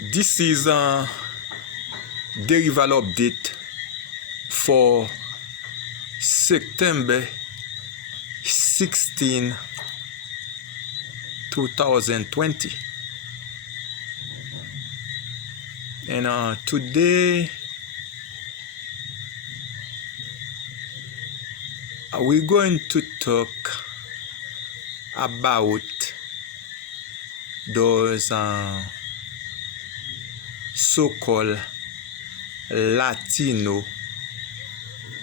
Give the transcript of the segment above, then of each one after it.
This is a Derival update for September 16, 2020. And today we're going to talk about those so-called Latino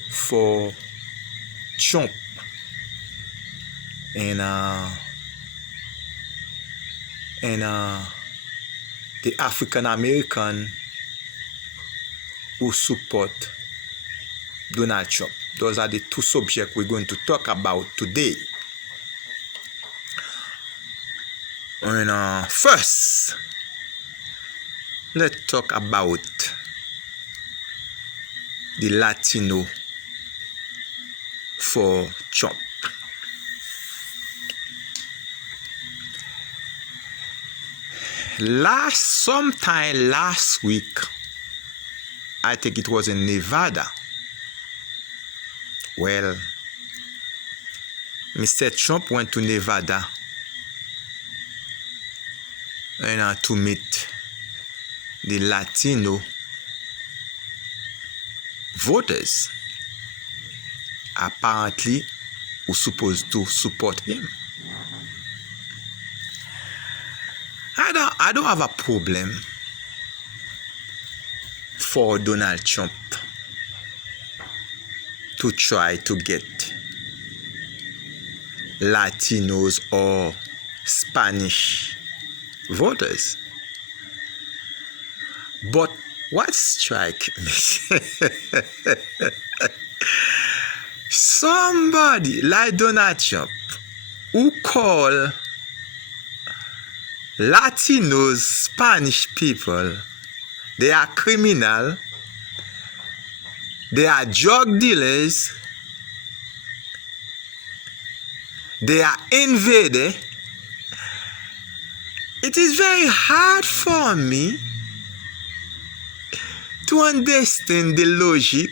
for Trump, and the African American who support Donald Trump. Those are the two subjects we're going to talk about today. And first, let's talk about the Latino for Trump. Sometime last week, I think it was in Nevada. Well, Mr. Trump went to Nevada and to meet the Latino voters, apparently who supposed to support him. I don't have a problem for Donald Trump to try to get Latinos or Spanish voters. But what strikes me, somebody like Donald Trump who call Latinos, Spanish people, they are criminal, they are drug dealers, they are invader. It is very hard for me to understand the logic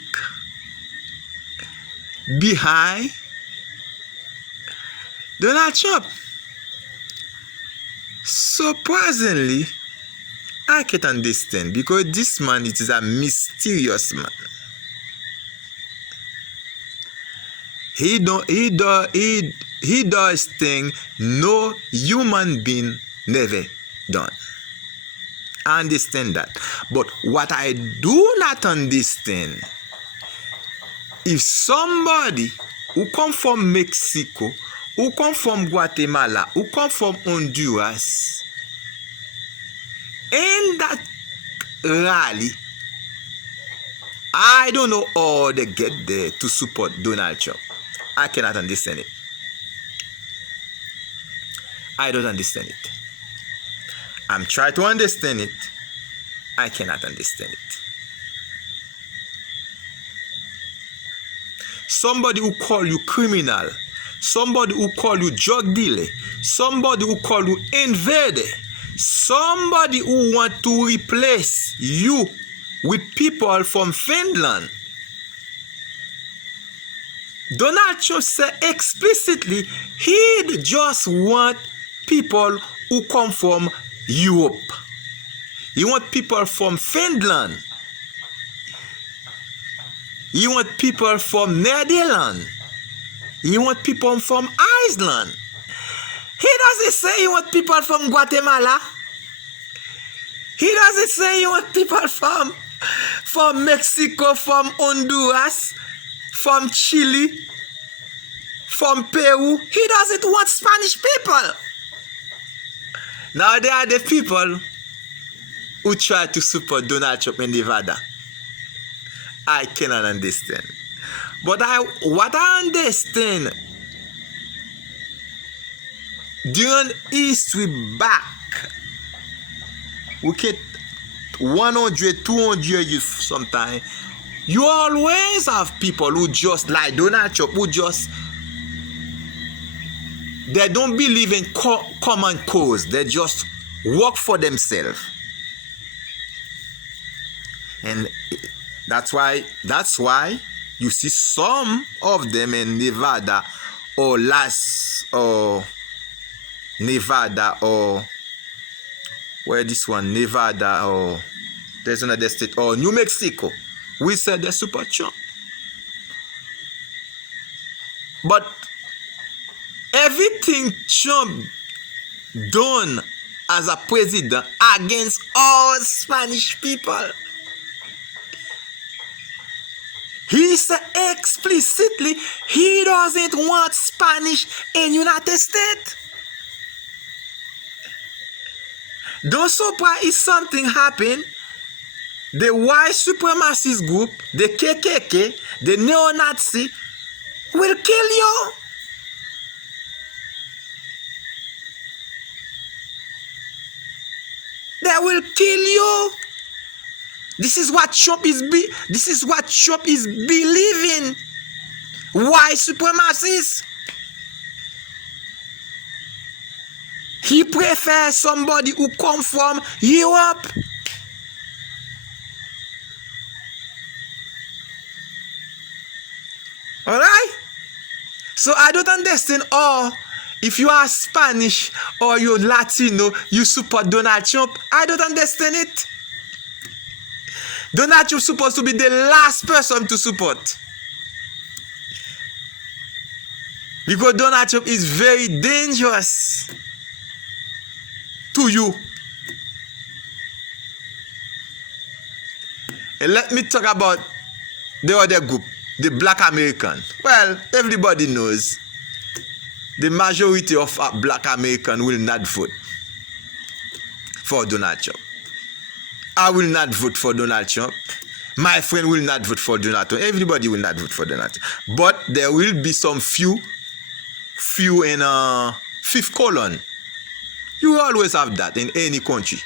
behind Donald Trump. Surprisingly, I can't understand, because this man, it is a mysterious man. He does things no human being never done. I understand that. But what I do not understand, if somebody who come from Mexico, who come from Guatemala, who come from Honduras, in that rally, I don't know how they get there to support Donald Trump. I cannot understand it. I don't understand it. I'm trying to understand it. I cannot understand it. Somebody who call you criminal, somebody who call you drug dealer, somebody who call you invader, somebody who want to replace you with people from Finland. Donald Trump said explicitly he just want people who come from Europe. He want people from Finland. He want people from Netherlands. He want people from Iceland. He doesn't say he want people from Guatemala. He doesn't say he want people from Mexico, from Honduras, from Chile, from Peru. He doesn't want Spanish people. Now there are the people who try to support Donald Trump in Nevada. I cannot understand. But what I understand, during history back, we get 100, 200 years sometimes, you always have people who just like Donald Trump, who just They don't believe in common cause. They just work for themselves. And that's why you see some of them in Nevada or Nevada or where this one, Nevada, or there's another state, or New Mexico. We said they support Trump. But everything Trump done as a president against all Spanish people, he said explicitly he doesn't want Spanish in United States. Don't surprise if something happen. The white supremacist group, the KKK, the neo-Nazi will kill you. They will kill you. This is what Trump is believing. White supremacists. He prefers somebody who come from Europe. Alright? So I don't understand if you are Spanish or you're Latino, you support Donald Trump. I don't understand it. Donald Trump is supposed to be the last person to support. Because Donald Trump is very dangerous to you. And let me talk about the other group, the Black American. Well, everybody knows the majority of Black American will not vote for Donald Trump. I will not vote for Donald Trump. My friend will not vote for Donald Trump. Everybody will not vote for Donald Trump. But there will be some few in fifth column. You always have that in any country.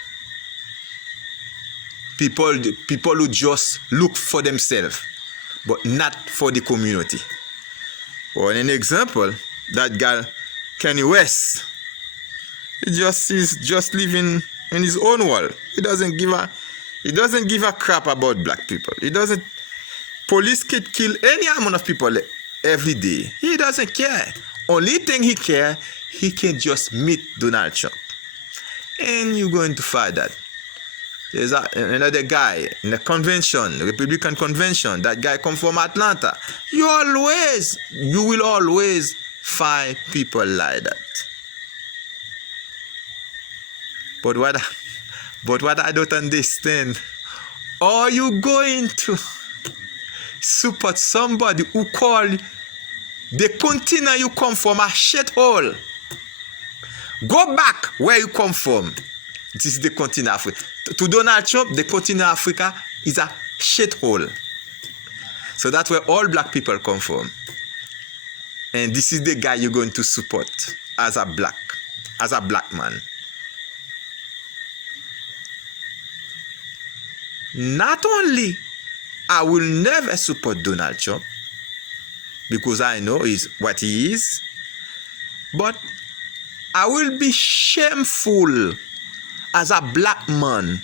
People who just look for themselves, but not for the community. For an example, that guy Kanye West, he's just living in his own world. He doesn't give a crap about black people. Police can kill any amount of people every day. He doesn't care. Only thing he cares, he can just meet Donald Trump. And you're going to find that. There's another guy in the convention, the Republican convention. That guy come from Atlanta. You will always find people like that. But what I don't understand, are you going to support somebody who call the continent you come from a shithole? Go back where you come from. This is the continent Africa. To Donald Trump, the continent Africa is a shithole. So that's where all black people come from. And this is the guy you're going to support as a black man. Not only I will never support Donald Trump because I know what he is, but I will be shameful as a black man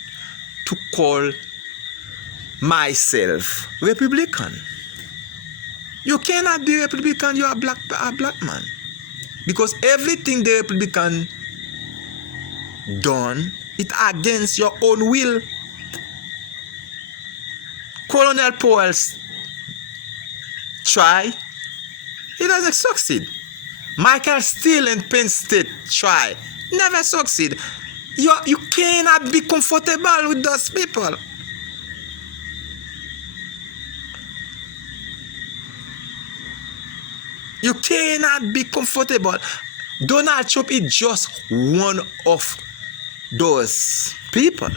to call myself Republican. You cannot be Republican, you are a black man. Because everything the Republican done, it against your own will. Colonel Powell's try, he doesn't succeed. Michael Steele in Penn State try, never succeed. You cannot be comfortable with those people. You cannot be comfortable. Donald Trump is just one of those people.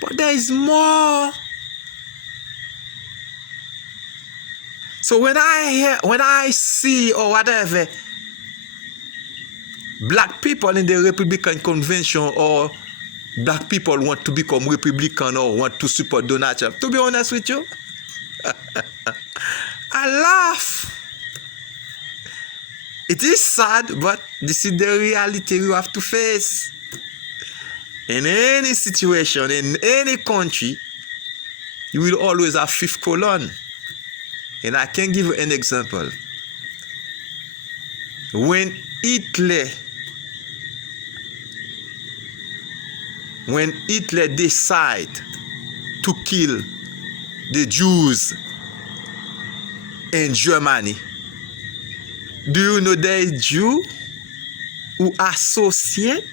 But there is more. So when I see or whatever black people in the Republican convention or black people want to become Republican or want to support Donald Trump, to be honest with you, I laugh. It is sad, but this is the reality we have to face. In any situation, in any country, you will always have fifth column. And I can give you an example. When Hitler decide to kill the Jews in Germany, do you know there is Jew who associate,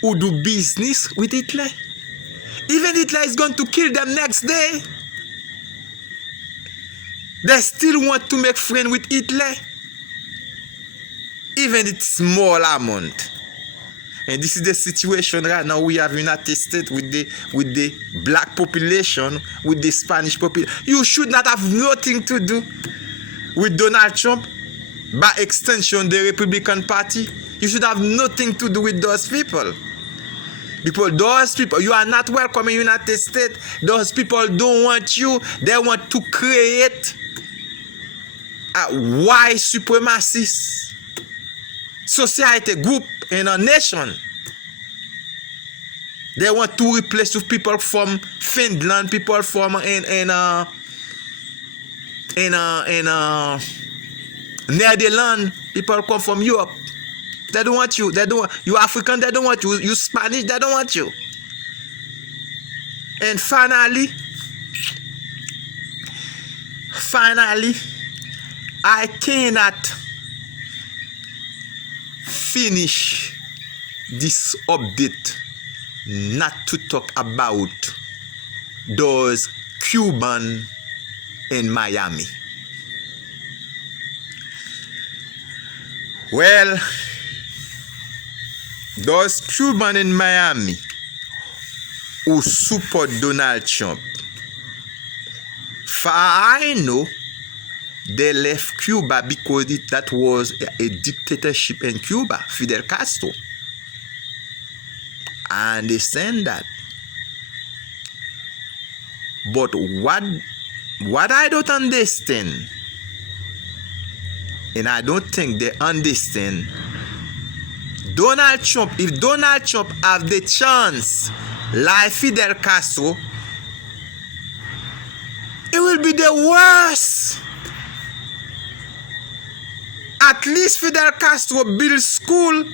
who do business with Hitler? Even Hitler is going to kill them next day. They still want to make friends with Hitler. Even it's small amount. And this is the situation right now we have in the United States with the black population, with the Spanish population. You should not have nothing to do with Donald Trump. By extension, the Republican Party. You should have nothing to do with those people. Because those people, you are not welcome in the United States. Those people don't want you. They want to create a white supremacist society group in a nation. They want to replace with people from Finland, people from Netherlands, people come from Europe. They don't want you. They don't want you. African, they don't want you. You Spanish, they don't want you. And finally, I cannot finish this update not to talk about those Cubans in Miami. Well, those Cubans in Miami who support Donald Trump, far I know, they left Cuba because that was a dictatorship in Cuba, Fidel Castro. I understand that. But what I don't understand, and I don't think they understand, Donald Trump, if Donald Trump have the chance like Fidel Castro, it will be the worst. At least Fidel Castro built school.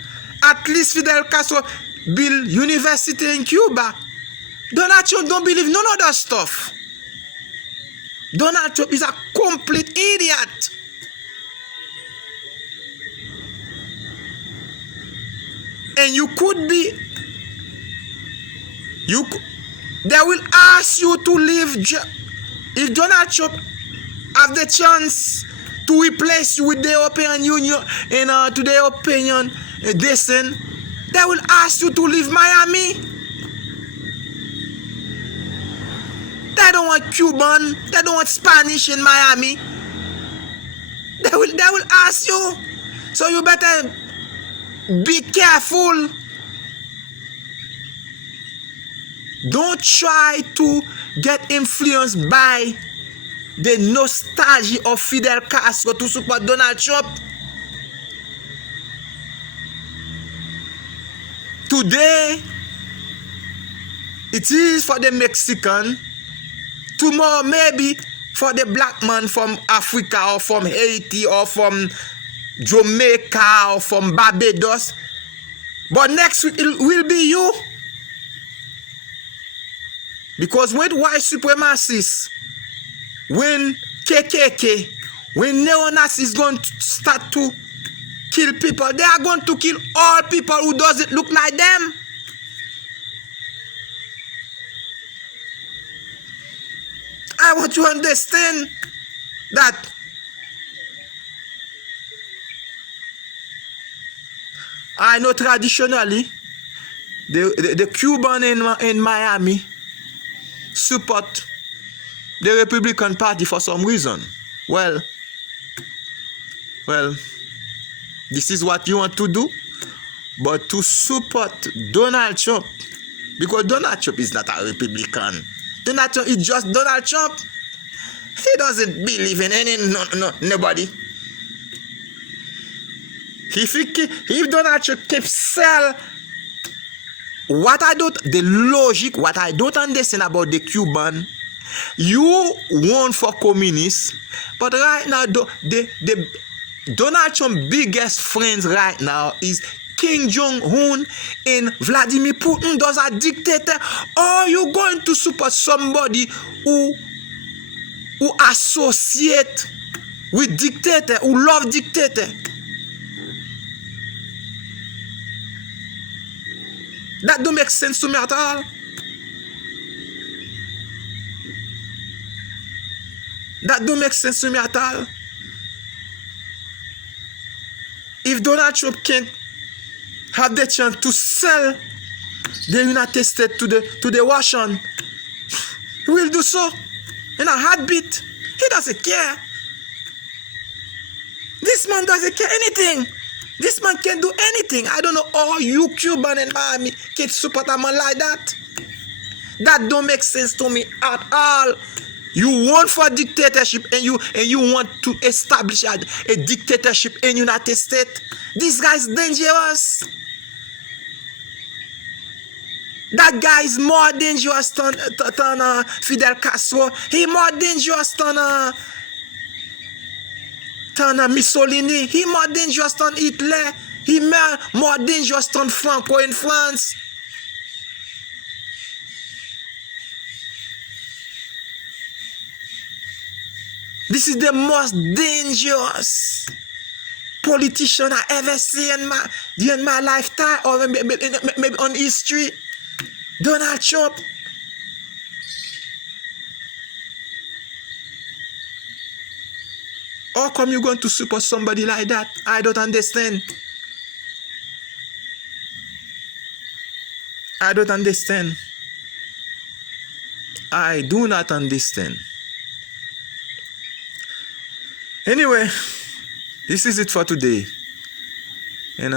At least Fidel Castro built university in Cuba. Donald Trump don't believe none of that stuff. Donald Trump is a complete idiot. And you could be, they will ask you to leave. If Donald Trump have the chance to replace you with the European Union and to the European descent, they will ask you to leave Miami. They don't want Cuban, they don't want Spanish in Miami. They will ask you. So you better be careful. Don't try to get influenced by the nostalgia of Fidel Castro to support Donald Trump. Today, it is for the Mexican. Tomorrow, maybe for the black man from Africa or from Haiti or from Jamaica or from Barbados. But next week, it will be you. Because when white supremacists, when KKK, when neo-Nazis going to start to kill people, they are going to kill all people who doesn't look like them. I want you to understand that I know traditionally the Cuban in Miami support the Republican Party for some reason. Well, this is what you want to do, but to support Donald Trump, because Donald Trump is not a Republican. Donald Trump is just Donald Trump. He doesn't believe in nobody. If Donald Trump keeps sell what I don't understand about the Cuban You want for communists, but right now, the Donald Trump's biggest friends right now is Kim Jong-un and Vladimir Putin. Those are dictators. Or you going to support somebody who associate with dictator, who love dictator? That don't make sense to me at all. That don't make sense to me at all. If Donald Trump can't have the chance to sell the United States to the Russian, he will do so in a heartbeat. He doesn't care. This man doesn't care anything. This man can't do anything. I don't know how you Cuban and Miami can support a man like that. That don't make sense to me at all. You want for dictatorship and you want to establish a dictatorship in United States. This guy is dangerous. That guy is more dangerous than Fidel Castro. He more dangerous than Mussolini. He more dangerous than Hitler. He more dangerous than Franco in France. This is the most dangerous politician I ever seen in my lifetime, or maybe on history. Donald Trump. How come you going to support somebody like that? I don't understand. I don't understand. I do not understand. Anyway, this is it for today. And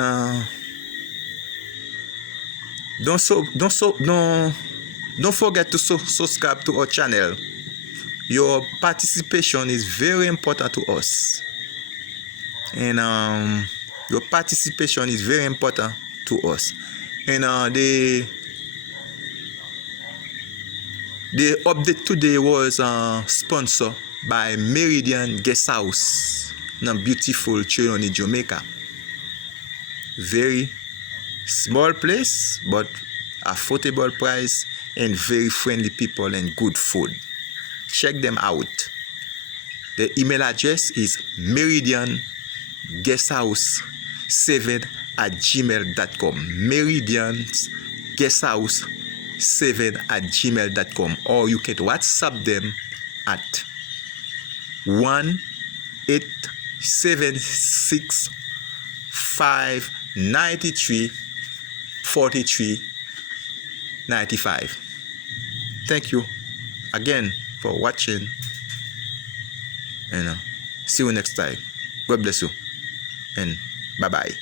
don't forget to subscribe to our channel. Your participation is very important to us. And your participation is very important to us. And the update today was sponsored by Meridian Guest House in a beautiful Chironi, Jamaica. Very small place, but affordable price and very friendly people and good food. Check them out. The email address is meridianguesthouse7@gmail.com. meridianguesthouse7@gmail.com, or you can WhatsApp them at 1-877-593-4395. Thank you again for watching, and see you next time. God bless you, and bye bye.